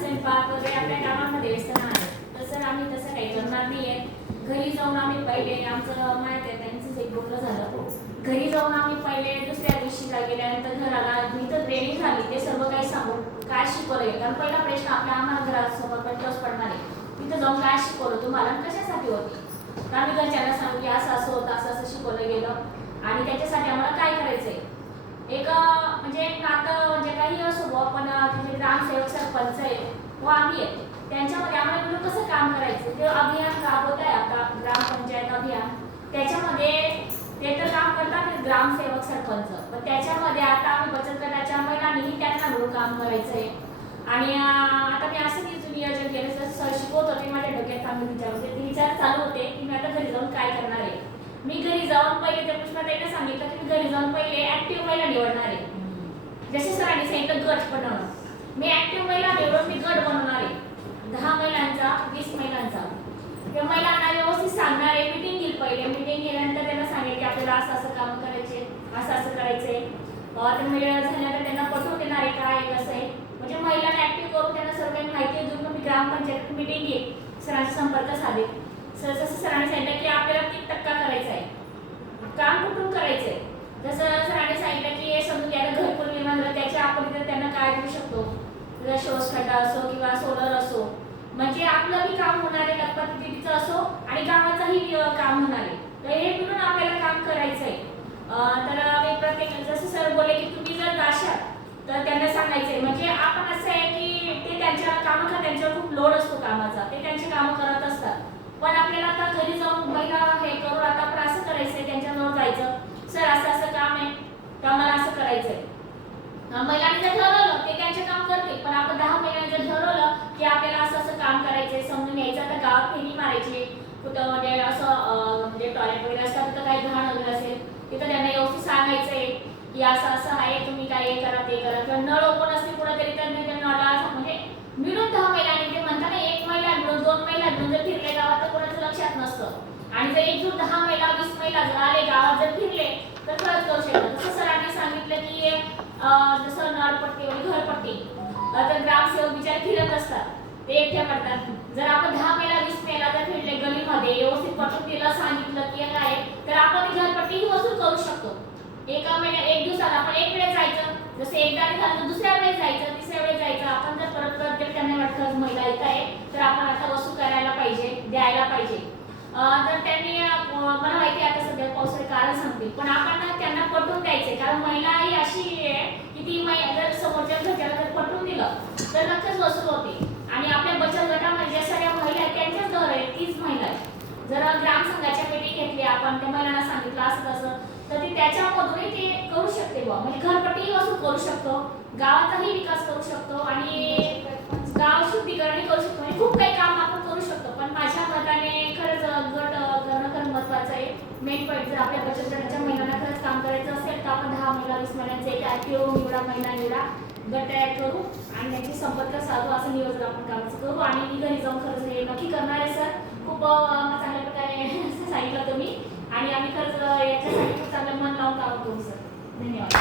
स्वयंपाक वगैरे आपल्या कामामध्ये नाही तर सर आम्ही तसं काही करणार नाहीये. घरी जाऊन आम्ही पहिले आमचं माहीत आहे त्यांचं एक बोलणं झालं. घरी जाऊन आम्ही पहिले दुसऱ्या दिवशीला गेल्यानंतर घराला इथं ट्रेनिंग झाली ते सर्व काही सांगून काय शिकवलं कारण पहिला प्रश्न आपल्या आम्हाला घरासमोर पडतोच पडणार आहे. तिथं जाऊन काय शिकवलं तुम्हाला कशासाठी होती? तर आम्ही घरच्यांना सांगू की असं असं होतं असं असं शिकवलं गेलं. आणि त्याच्यासाठी आम्हाला काय करायचंय? एक म्हणजे एक नातं म्हणजे तिथे ग्रामसेवक सरपंच आहे व आम्ही आहे. त्यांच्यामध्ये आम्हाला मिळून कसं काम करायचं? ते अभियान राबवत आहे आता? ग्रामपंचायत अभियान. त्याच्यामध्ये ते तर काम करतात ग्रामसेवक सरपंच. पण त्याच्यामध्ये आता आम्ही बचत गटाच्या महिलांनीही त्यांना मिळून काम करायचं आहे. आणि आता मी असं की तुम्ही नियोजन केलं तर सर शिकवत होते माझ्या डोक्यात थांबून विचार होते ते विचार चालू होते की मी आता घरी जाऊन काय करणार आहे? मी घरी जाऊन पहिले त्या पुष्पाताईने सांगितलं की मी घरी जाऊन पहिले ऍक्टिव्ह महिला निवडणार आहे. जसे सरांनी सांगितलं गट बनवणं. मी ऍक्टिव्ह महिला निवडून मी गट बनवणार आहे. दहा महिलांचा वीस महिलांचा. त्या महिलांना व्यवस्थित सांगणार आहे. मिटिंग घेईल पहिले. मिटिंग केल्यानंतर त्यांना सांगेल की आपल्याला असं असं काम करायचे असं असं करायचंय. अं, ते महिला झाल्यानंतर त्यांना पटवून देणार आहे काय आहे, कसं आहे. म्हणजे महिलांना ऍक्टिव्ह करून त्यांना सर्व काही माहिती देऊन मग मी ग्रामपंचायत मिटिंग घेईल सरांशी संपर्क साधेल सर जसं सरांनी सांगितलं की आपल्याला तीन टक्का करायचा आहे. काम कुठून करायचं आहे जसं सरांनी सांगितलं की हे समजून घ्या आता घरकुल निर्माण झालं त्याच्या आपण इथे त्यांना काय देऊ शकतो? जसं शोष खड्डा असो किंवा सोलर असो म्हणजे आपलं बी काम होणार आहे लखपती दिदीचं असो आणि गावाचंही काम होणार. आहे तर हे मिळून आपल्याला काम करायचं आहे तर मी प्रत्येक जसं सर बोलले की तुम्ही जर जाशाल तर त्यांना सांगायचंय. म्हणजे आपण असं आहे की ते त्यांच्या कामाचा त्यांच्यावर खूप लोड असतो कामाचा. ते त्यांची कामं करत असतात. पण आपल्याला आता घरी जाऊन महिला हे करून आता आपण असं करायचंय त्यांच्याजवळ जायचं. सर असं असं काम आहे. तर मला असं करायचंय. महिलांच्या जर ठरवलं ते त्यांचे काम करतील पण आपण दहा महिन्यांनी जर ठरवलं की आपल्याला असं असं काम करायचंय समजून यायचं तर गावात फेरी मारायची कुठं म्हणजे असं म्हणजे टॉयलेट वगैरे असतात तिथं काही घाण वगैरे असेल तिथं त्यांना व्यवस्थित सांगायचंय की असं असं आहे तुम्ही काय हे करा ते करा. किंवा नळ ओपन असतील कुठेतरी तर नळाला म्हणजे मिळून दहा महिलांनी ते म्हणतात ना एक महिला मिळून दोन महिला मिळून जर फिरले गावात तर कोणाचं लक्षात नसतं. आणि जर एकजूट दहा महिला वीस महिला जर आले गावात जर फिरले तर खरंच करू शकतात जसं सरांनी सांगितलं की जसं नळपट्टी ते एकट्या करतात. जर आपण दहा महिला वीस मेला जर फिरले गलीमध्ये व्यवस्थित पटवून दिलं सांगितलं की काय तर आपण घरपट्टी ही वसूल करू शकतो. एका महिन्यात एक दिवसात आपण एक वेळेस जायचं. जसं एकदा झालं दुसऱ्या वेळेस जायचं तिसऱ्या वेळेस जायचं. आपण जर परत परत जर त्यांना वाटतं महिला येत आहे तर आपण आता वसूल करायला पाहिजे द्यायला पाहिजे. तर त्यांनी मला माहिती आहे आता सध्या पावसाळे कारण सांगतील पण आपण त्यांना पटवून द्यायचे कारण महिला ही अशी आहे की ती महिला जर समोरच्या घरच्याला जर पटवून दिलं तर नक्कीच वसूल होते आणि आपल्या बचत गटामध्ये ज्या सगळ्या महिला आहेत त्यांच्याच घर आहे तीच महिला आहे जर ग्रामसंघाच्या मीटिंग घेतली आपण त्या महिलांना सांगितलं असं तसं तर ती त्याच्यामधूनही ते करू शकते बुवा. म्हणजे घरपट्टीही वसूल करू शकतो गावाचाही विकास करू शकतो आणि गाव शुद्धीकरणही करू शकतो. म्हणजे खूप काही काम आपण करू शकतो. पण माझ्या मताने खरंच गट करणं खरं महत्वाचं आहे. मेन पॉईंट जर आपल्या बचत गटाच्या महिलांना खरंच काम करायचं असेल तर आपण दहा महिला वीस महिन्यांचे एक ऍक्टिव्ह निवडा महिला निवडा गट तयार करू आणि त्यांची संपर्क साधू असं नियोजन आपण कामाचं करू. आणि मी घरी जाऊन खरंच हे नक्की करणार आहे सर. सांगितलं तुम्ही